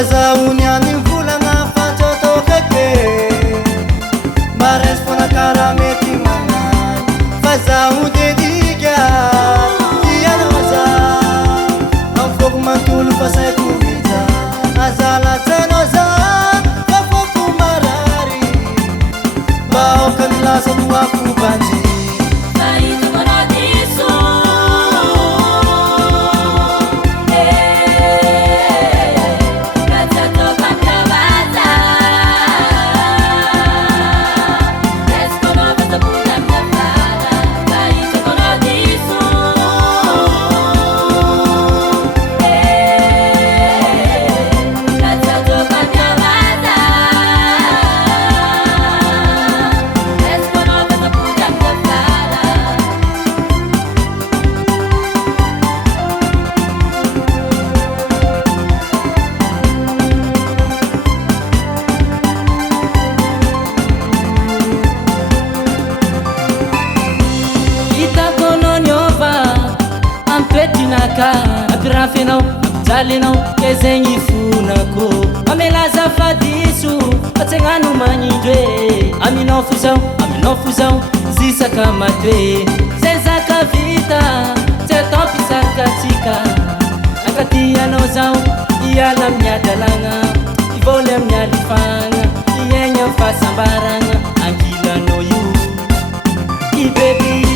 Fazauniani volagna fatsotokake maresy fona karamety magnany fazaho dedika ianao za amfoko mantolo fasaiko miza azalatsanao za fafoko marary baoka milasa moako banjy Apirafenao, apijalenao, kezegny fonako amelaza fadiso atsegnano magnindro e aminao fozao zisaka matoe zay zaka vita tsy atao mpisarikatsika akatianao zao iala amin'ny adalagna ivoly amin'ny alifagna iegna amin'ny fahasambaragna ankilanao io ibebi